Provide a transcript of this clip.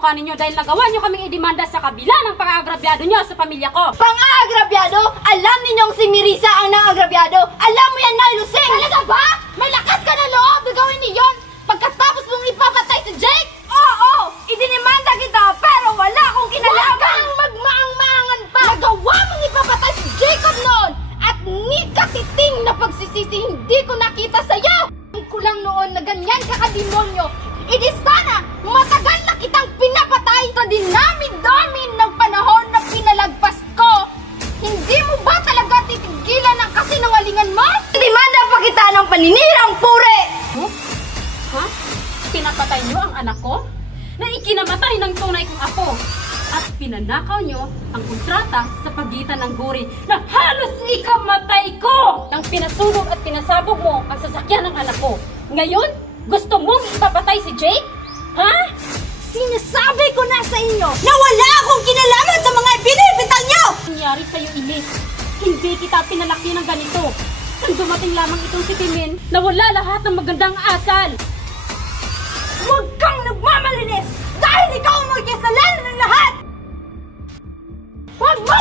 mukha ninyo dahil nagawa nyo kaming idemanda sa kabila ng pang-aagrabyado nyo sa pamilya ko. Pang-aagrabyado? Alam ninyong si Mirisa ang nang-agrabyado. Alam mo yan, Nay Lusing! Talaga ba? May lakas ka na loob na gawin niyon pagkatapos mong ipapatay si Jake? Oo! Idinimanda kita pero wala akong kinalaman! Huwag kang magmaang-maangan pa! Nagawa mong ipapatay si Jacob noon at ni katiting na pagsisisi hindi ko nakita sa'yo! Ang kulang noon na ganyan ka kademonyo, idi sana matagal na kitang pinapatay sa dinami-dami ng panahon na pinalagpas ko! Hindi mo ba talaga titigilan ang kasinungalingan mo? Demanda pa kita ng paninirang puri! Huh? Ha? Pinapatay nyo ang anak ko? Na ikinamatay ng tunay kong apo? At pinanakaw nyo ang kontrata sa pagitan ng guri na halos ikamatay ko! Nang pinasunog at pinasabog mo ang sasakyan ng anak ko. Ngayon, gusto mong ipapatay si Jake? Ha? Sinasabi ko na sa inyo na wala akong kinalaman sa mga binibintang nyo! Nangyari sa'yo, Ilis. Hindi kita pinalaki ng ganito. Nang dumating lamang itong si Timin, nawala lahat ng magandang asal. Huwag kang nagmamalinis! Dahil ikaw ang magkasalanan ng lahat! Huwag mo